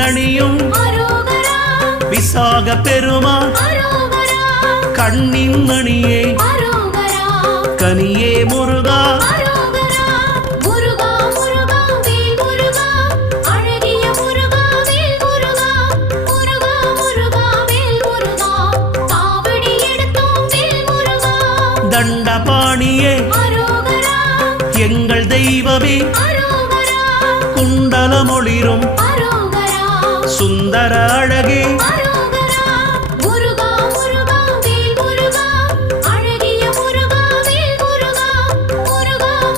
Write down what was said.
நீரணியும் விசாக பெருமான் கண்ணின் மணியே கனியே முருகா தண்டபாணியே எங்கள் தெய்வமே குண்டலமொளிரும் சுந்தர அழகே